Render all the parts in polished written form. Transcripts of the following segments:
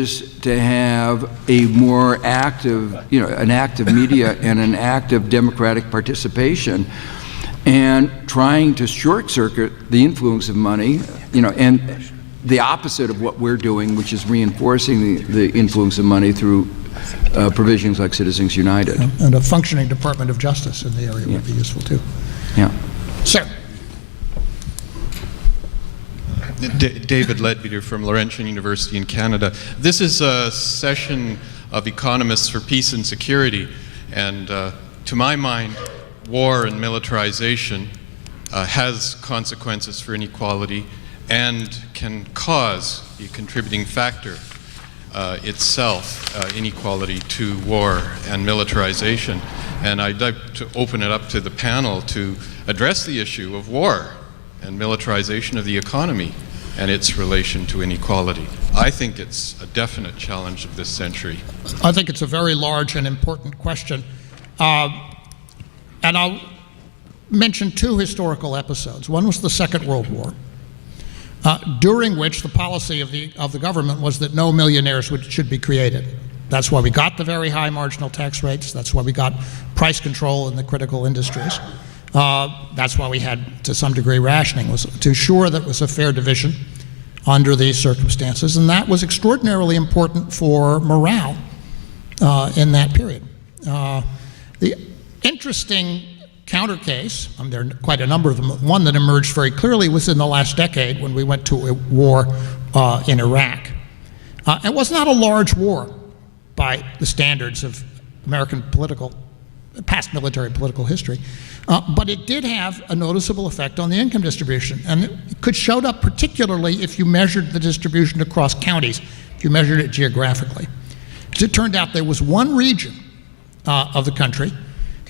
is to have a more active, an active media and an active democratic participation, and trying to short circuit the influence of money, and the opposite of what we're doing, which is reinforcing the influence of money through provisions like Citizens United. And a functioning Department of Justice in the area would be useful too. Yeah. Sir. David Ledbeater from Laurentian University in Canada. This is a session of economists for peace and security, and to my mind, war and militarization has consequences for inequality and can cause a contributing factor itself, inequality to war and militarization. And I'd like to open it up to the panel to address the issue of war and militarization of the economy and its relation to inequality. I think it's a definite challenge of this century. I think it's a very large and important question. And I'll mention two historical episodes. One was the Second World War, during which the policy of the government was that no millionaires should be created. That's why we got the very high marginal tax rates. That's why we got price control in the critical industries. That's why we had, to some degree, rationing, was to ensure that it was a fair division under these circumstances, and that was extraordinarily important for morale in that period. The interesting counter case, there are quite a number of them, one that emerged very clearly was in the last decade when we went to a war in Iraq. It was not a large war by the standards of American past military political history, but it did have a noticeable effect on the income distribution, and it could show up particularly if you measured the distribution across counties, if you measured it geographically. As it turned out, there was one region of the country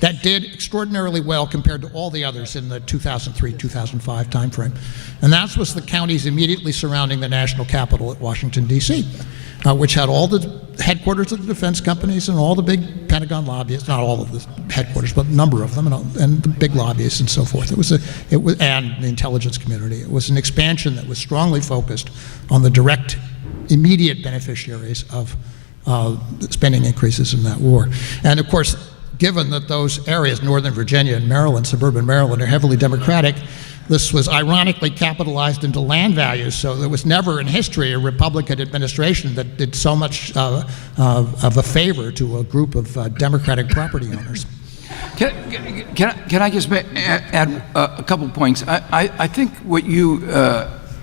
that did extraordinarily well compared to all the others in the 2003-2005 timeframe, and that was the counties immediately surrounding the national capital at Washington, D.C., which had all the headquarters of the defense companies and all the big Pentagon lobbyists, not all of the headquarters, but a number of them, and the big lobbyists and so forth. And the intelligence community. It was an expansion that was strongly focused on the direct, immediate beneficiaries of spending increases in that war. And of course, given that those areas, Northern Virginia and Maryland, suburban Maryland, are heavily Democratic, this was ironically capitalized into land values, so there was never in history a Republican administration that did so much of a favor to a group of Democratic property owners. Can I just add a couple points? I think what you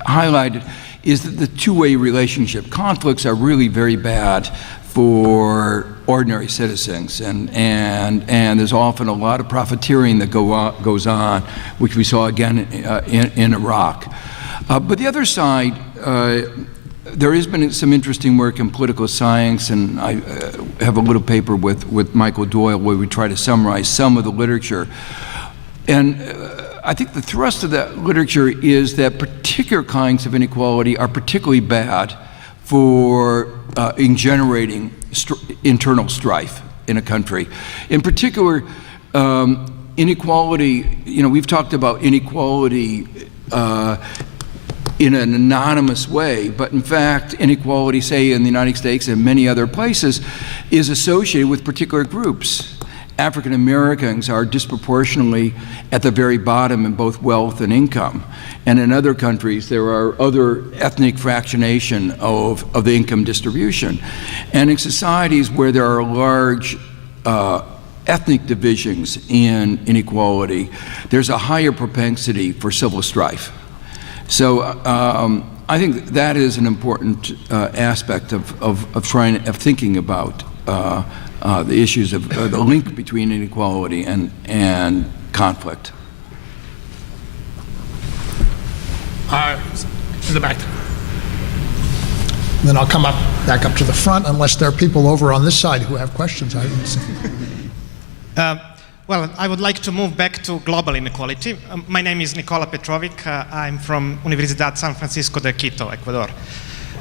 highlighted is that the two-way relationship. Conflicts are really very bad for ordinary citizens, and there's often a lot of profiteering that goes on, which we saw again in Iraq. But the other side, there has been some interesting work in political science, and I have a little paper with Michael Doyle where we try to summarize some of the literature. And I think the thrust of that literature is that particular kinds of inequality are particularly bad in generating internal strife in a country. In particular, inequality, we've talked about inequality in an anonymous way, but in fact, inequality, say in the United States and many other places, is associated with particular groups. African Americans are disproportionately at the very bottom in both wealth and income. And in other countries, there are other ethnic fractionation of the income distribution. And in societies where there are large ethnic divisions in inequality, there's a higher propensity for civil strife. So I think that is an important aspect of thinking about the issues of the link between inequality and conflict. In the back. Then I'll come back up to the front, unless there are people over on this side who have questions. Well, I would like to move back to global inequality. My name is Nikola Petrovic. I'm from Universidad San Francisco de Quito, Ecuador.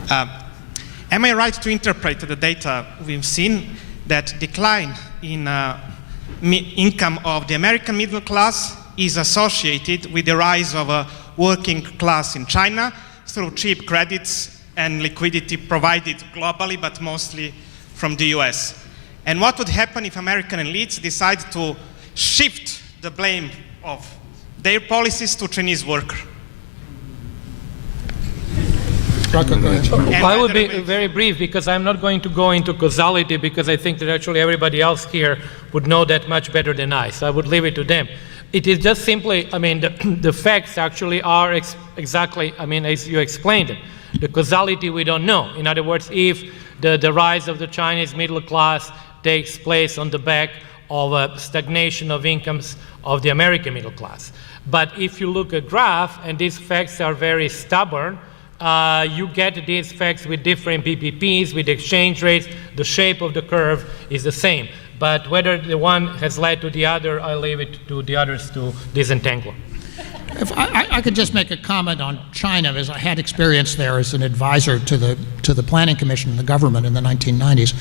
Am I right to interpret the data we've seen that decline in income of the American middle class is associated with the rise of a working class in China through cheap credits and liquidity provided globally, but mostly from the US. And what would happen if American elites decide to shift the blame of their policies to Chinese workers? I would be very brief because I'm not going to go into causality because I think that actually everybody else here would know that much better than I. So I would leave it to them. It is just simply, I mean, the facts actually are exactly, I mean, as you explained it. The causality we don't know. In other words, if the rise of the Chinese middle class takes place on the back of a stagnation of incomes of the American middle class. But if you look at graph, and these facts are very stubborn, you get these facts with different PPPs, with exchange rates. The shape of the curve is the same. But whether the one has led to the other, I leave it to the others to disentangle. If I could just make a comment on China, as I had experience there as an advisor to the Planning Commission and the government in the 1990s.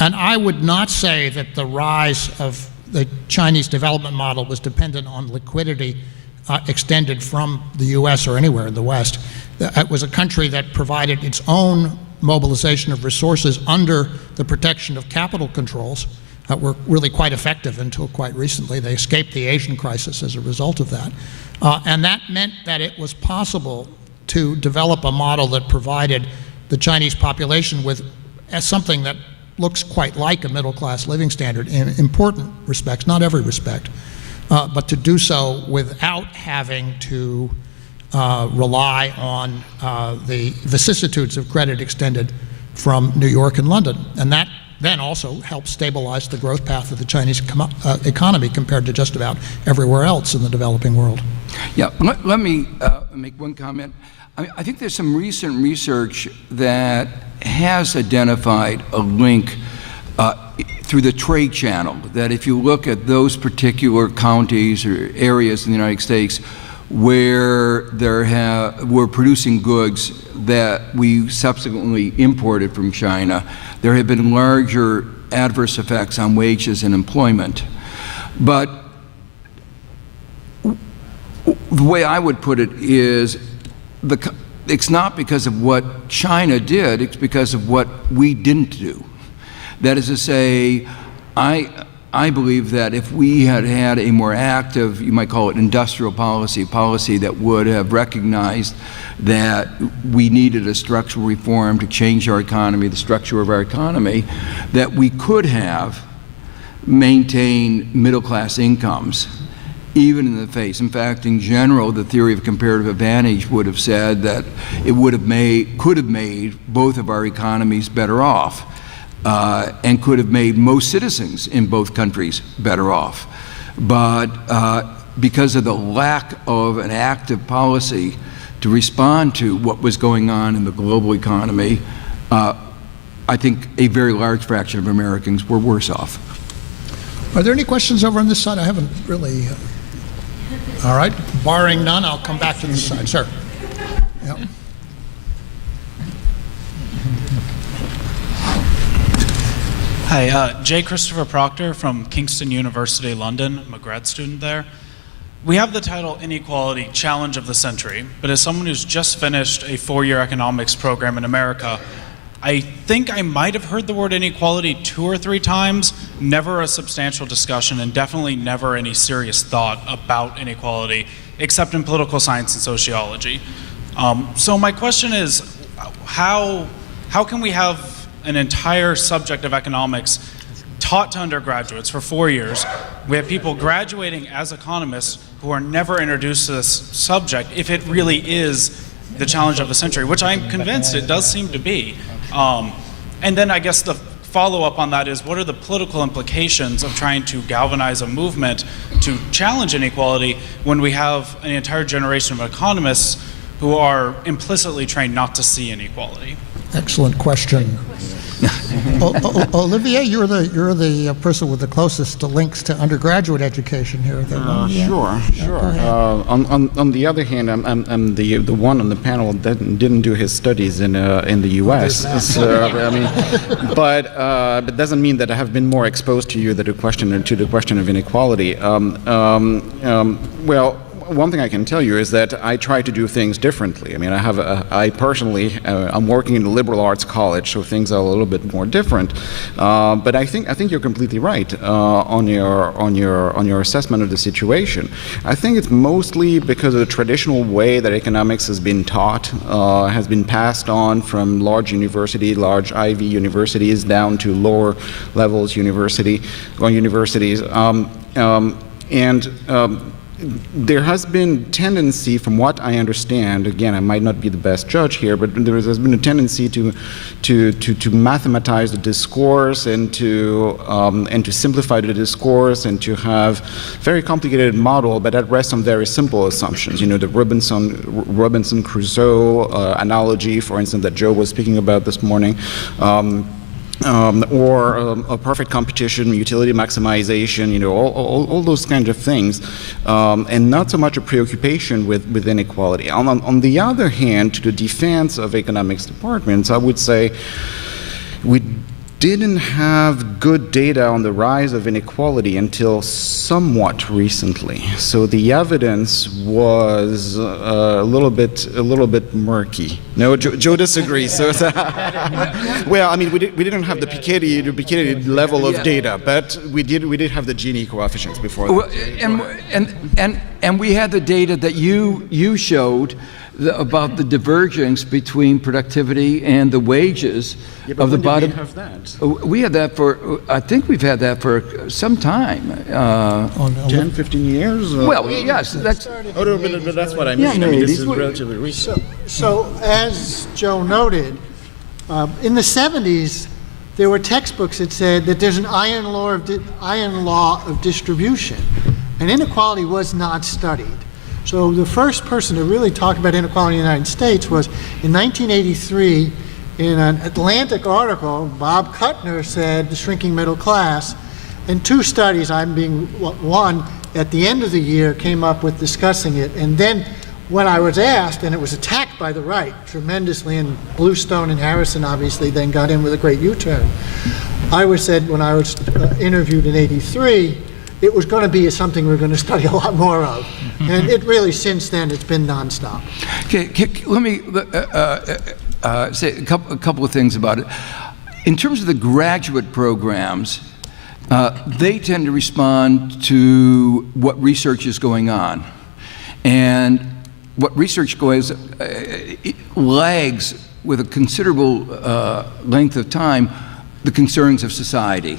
And I would not say that the rise of the Chinese development model was dependent on liquidity extended from the US or anywhere in the West. It was a country that provided its own mobilization of resources under the protection of capital controls that were really quite effective until quite recently. They escaped the Asian crisis as a result of that. And that meant that it was possible to develop a model that provided the Chinese population with something that looks quite like a middle-class living standard in important respects, not every respect, but to do so without having to rely on the vicissitudes of credit extended from New York and London. And that then also helps stabilize the growth path of the Chinese economy compared to just about everywhere else in the developing world. Yeah, let me make one comment. I think there's some recent research that has identified a link through the trade channel, that if you look at those particular counties or areas in the United States where we're producing goods that we subsequently imported from China, there have been larger adverse effects on wages and employment. But the way I would put it is it's not because of what China did, it's because of what we didn't do. That is to say, I believe that if we had had a more active, you might call it industrial policy that would have recognized that we needed a structural reform to change our economy, the structure of our economy, that we could have maintained middle-class incomes, even in the face. In fact, in general, the theory of comparative advantage would have said that it could have made both of our economies better off, and could have made most citizens in both countries better off. But because of the lack of an active policy to respond to what was going on in the global economy, I think a very large fraction of Americans were worse off. Are there any questions over on this side? I haven't really. All right, barring none, I'll come back to this side. Sir. Yep. Hi, J. Christopher Proctor from Kingston University, London. I'm a grad student there. We have the title Inequality, Challenge of the Century, but as someone who's just finished a 4-year economics program in America, I think I might have heard the word inequality 2 or 3 times, never a substantial discussion, and definitely never any serious thought about inequality, except in political science and sociology. So my question is, how can we have an entire subject of economics taught to undergraduates for 4 years? We have people graduating as economists who are never introduced to this subject if it really is the challenge of the century, which I'm convinced it does seem to be. And then I guess the follow-up on that is, what are the political implications of trying to galvanize a movement to challenge inequality when we have an entire generation of economists who are implicitly trained not to see inequality? Excellent question. Olivier, you're the person with the closest links to undergraduate education here. Sure. On the other hand, I'm the one on the panel that didn't do his studies in the U.S. So, I mean, but it doesn't mean that I have been more exposed to the question of inequality. Well, one thing I can tell you is that I try to do things differently. I mean, I personally, I'm working in a liberal arts college, so things are a little bit more different. But I think you're completely right on your assessment of the situation. I think it's mostly because of the traditional way that economics has been taught, has been passed on from large Ivy universities down to lower levels universities. There has been tendency, from what I understand, again, I might not be the best judge here, but there has been a tendency to mathematize the discourse and to simplify the discourse and to have very complicated model, but that rests on very simple assumptions. You know, the Robinson-Crusoe analogy, for instance, that Joe was speaking about this morning. Or a perfect competition, utility maximization, you know, all those kinds of things, and not so much a preoccupation with inequality. On the other hand, to the defense of economics departments, I would say we didn't have good data on the rise of inequality until somewhat recently. So the evidence was a little bit murky. No, Joe disagrees. So well, I mean, we didn't have the Piketty level of data, but we did have the Gini coefficients before. Well, and we had the data that you showed about the divergence between productivity and the wages of the bottom. We have that? We had that I think we've had that for some time. 10, 15 years? Well, yes, that's. Oh, no, but that's what I mean. Yeah, I mean, this these is were- relatively recent. So as Joe noted, in the 70s, there were textbooks that said that there's an iron law of distribution, and inequality was not studied. So the first person to really talk about inequality in the United States was in 1983 in an Atlantic article. Bob Kuttner said the shrinking middle class, and two studies, I'm being one, at the end of the year came up with discussing it. And then when I was asked, and it was attacked by the right tremendously, and Bluestone and Harrison obviously then got in with a great U-turn, I was said when I was interviewed in '83, it was going to be something we're going to study a lot more of. And it really, since then, it's been nonstop. Okay, let me say a couple of things about it. In terms of the graduate programs, they tend to respond to what research is going on. And what research goes lags with a considerable length of time the concerns of society.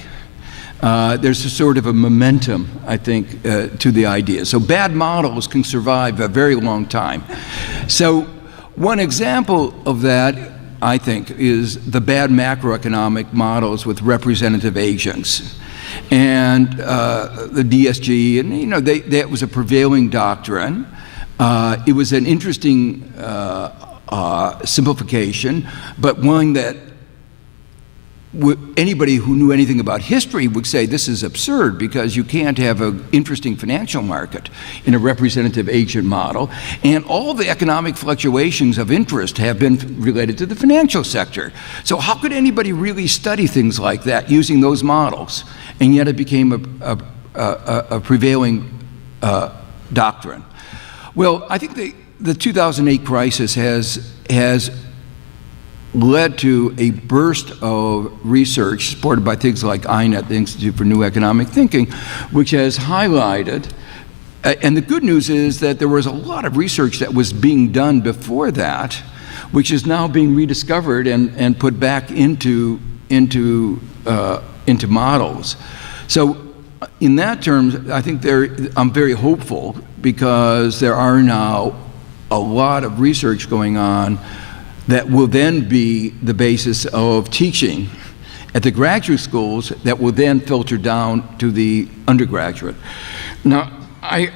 There's a sort of a momentum, I think, to the idea. So bad models can survive a very long time. So one example of that, I think, is the bad macroeconomic models with representative agents. And the DSG, and you know, that was a prevailing doctrine. It was an interesting simplification, but one that anybody who knew anything about history would say this is absurd because you can't have an interesting financial market in a representative agent model. And all the economic fluctuations of interest have been related to the financial sector. So how could anybody really study things like that using those models? And yet it became a prevailing doctrine. Well, I think the 2008 crisis has led to a burst of research supported by things like INET, the Institute for New Economic Thinking, which has highlighted, and the good news is that there was a lot of research that was being done before that, which is now being rediscovered and put back into models. So in that terms, I think I'm very hopeful because there are now a lot of research going on that will then be the basis of teaching at the graduate schools that will then filter down to the undergraduate. Now, I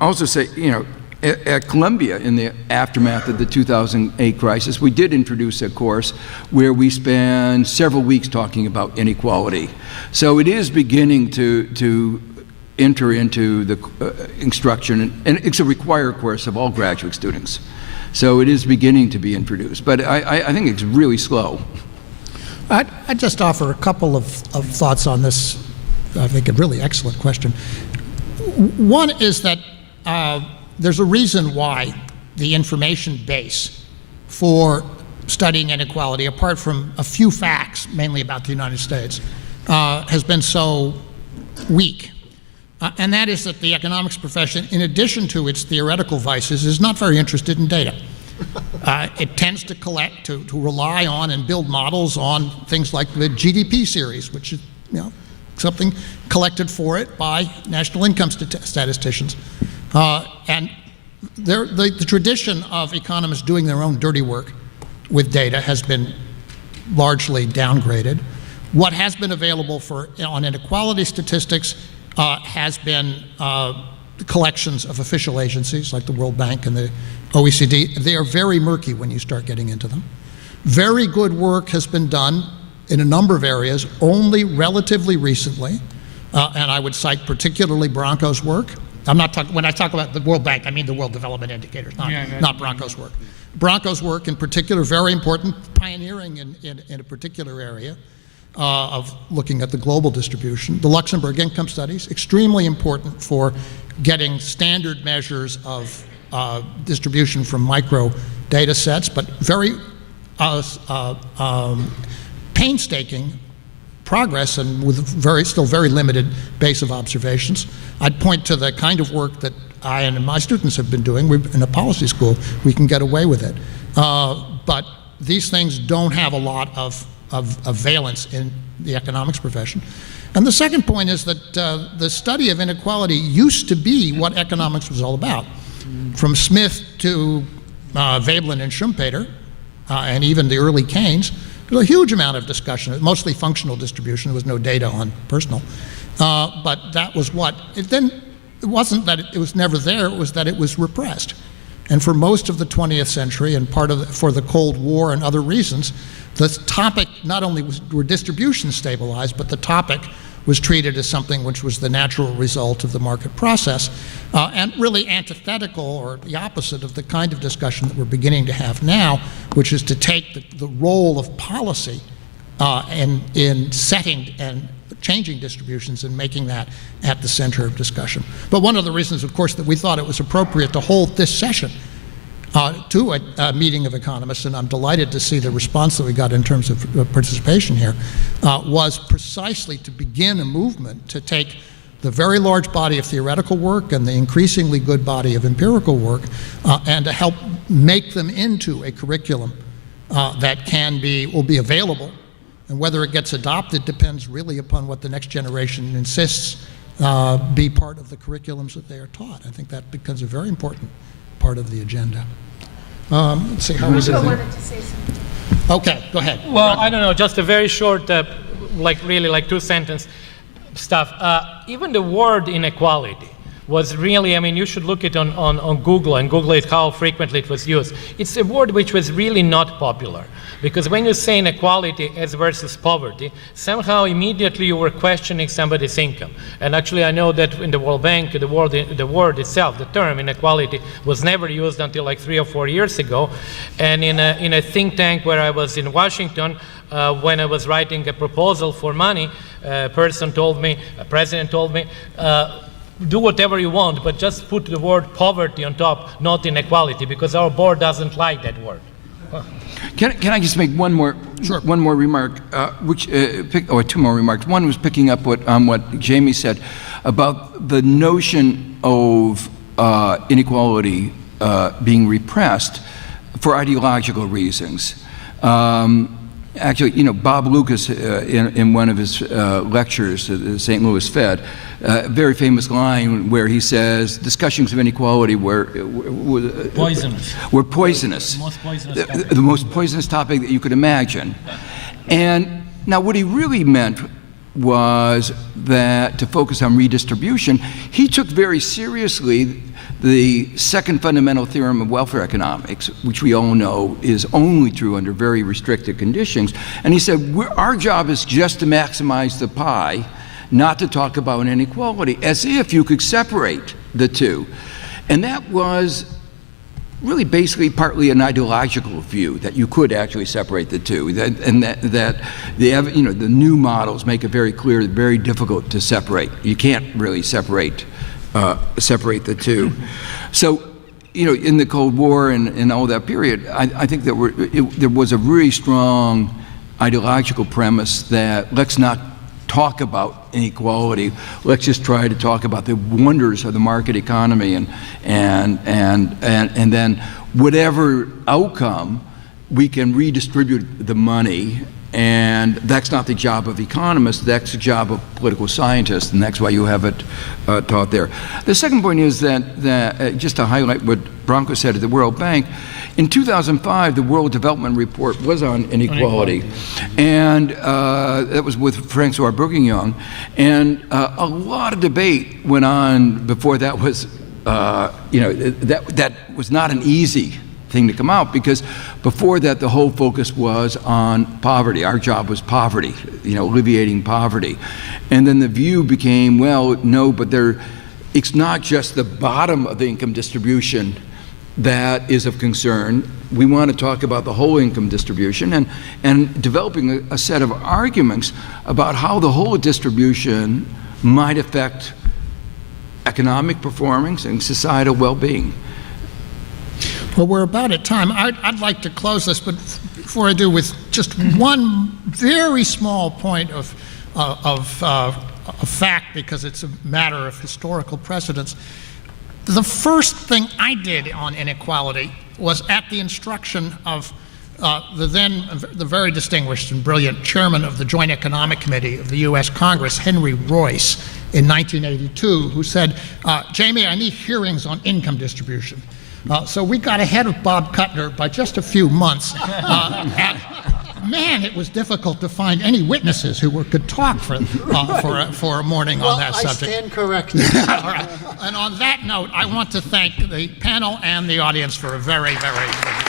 also say, you know, at Columbia, in the aftermath of the 2008 crisis, we did introduce a course where we spent several weeks talking about inequality. So it is beginning to enter into the instruction, and it's a required course of all graduate students. So it is beginning to be introduced, but I think it's really slow. I'd just offer a couple of thoughts on this, I think, a really excellent question. One is that there's a reason why the information base for studying inequality, apart from a few facts, mainly about the United States, has been so weak. And that is that the economics profession, in addition to its theoretical vices, is not very interested in data. It tends to collect, to rely on and build models on things like the GDP series, which is something collected for it by national income statisticians. And the tradition of economists doing their own dirty work with data has been largely downgraded. What has been available on inequality statistics has been collections of official agencies like the World Bank and the OECD. They are very murky when you start getting into them. Very good work has been done in a number of areas only relatively recently, and I would cite particularly Branco's work. I'm not talking, when I talk about the World Bank, I mean the World Development Indicators, not Branco's work. Branco's work in particular, very important, pioneering in a particular area of looking at the global distribution. The Luxembourg income studies, extremely important for getting standard measures of distribution from micro data sets, but very painstaking progress and with still very limited base of observations. I'd point to the kind of work that I and my students have been doing. We're in a policy school, we can get away with it. But these things don't have a lot of valence in the economics profession. And the second point is that the study of inequality used to be what economics was all about. From Smith to Veblen and Schumpeter, and even the early Keynes, there was a huge amount of discussion, mostly functional distribution. There was no data on personal. But that was what, it wasn't that it was never there, it was that it was repressed. And for most of the 20th century, and for the Cold War and other reasons, the topic not only were distributions stabilized, but the topic was treated as something which was the natural result of the market process, and really antithetical or the opposite of the kind of discussion that we're beginning to have now, which is to take the role of policy in setting and changing distributions and making that at the center of discussion. But one of the reasons, of course, that we thought it was appropriate to hold this session to a meeting of economists, and I'm delighted to see the response that we got in terms of participation here, was precisely to begin a movement to take the very large body of theoretical work and the increasingly good body of empirical work and to help make them into a curriculum that will be available. And whether it gets adopted depends really upon what the next generation insists be part of the curriculums that they are taught. I think that becomes a very important part of the agenda. Let's see, how is it? Wanted to say something. Okay, go ahead. Well, I don't know, just a very short, really 2-sentence stuff. Even the word inequality was really, I mean, you should look it on Google and Google it how frequently it was used. It's a word which was really not popular, because when you say inequality as versus poverty, somehow immediately you were questioning somebody's income. And actually I know that in the World Bank, the word itself, the term inequality, was never used until like 3 or 4 years ago. And in a think tank where I was in Washington, when I was writing a proposal for money, a president told me, do whatever you want, but just put the word poverty on top, not inequality, because our board doesn't like that word. Can I just make one more remark, or two more remarks. One was picking up on what Jamie said about the notion of inequality being repressed for ideological reasons. Actually, Bob Lucas, in one of his lectures at the St. Louis Fed, a very famous line where he says discussions of inequality were poisonous. The most poisonous topic that you could imagine. And now what he really meant was that to focus on redistribution, he took very seriously the second fundamental theorem of welfare economics, which we all know is only true under very restricted conditions. And he said, our job is just to maximize the pie, not to talk about inequality, as if you could separate the two. And that was really basically partly an ideological view, that you could actually separate the two, that the new models make it very clear, very difficult to separate. You can't really separate separate the two. So, you know, in the Cold War and all that period, I think that there was a really strong ideological premise that let's not talk about inequality. Let's just try to talk about the wonders of the market economy, and then whatever outcome, we can redistribute the money. And that's not the job of economists, that's the job of political scientists, and that's why you have it taught there. The second point is that just to highlight what Branko said at the World Bank, in 2005, the World Development Report was on inequality. And that was with Francois Bourguignon. And a lot of debate went on before that was, that was not an easy thing to come out, because before that the whole focus was on poverty. Our job was poverty, alleviating poverty. And then the view became, well, no, but it's not just the bottom of the income distribution that is of concern. We want to talk about the whole income distribution, and developing a set of arguments about how the whole distribution might affect economic performance and societal well-being. Well, we're about at time. I'd like to close this, but before I do, with just one very small point of fact, because it's a matter of historical precedence. The first thing I did on inequality was at the instruction of the very distinguished and brilliant chairman of the Joint Economic Committee of the U.S. Congress, Henry Royce, in 1982, who said, Jamie, I need hearings on income distribution. So we got ahead of Bob Kuttner by just a few months. And man, it was difficult to find any witnesses who could talk for a morning on that subject. I stand corrected. All right. And on that note, I want to thank the panel and the audience for a very, very good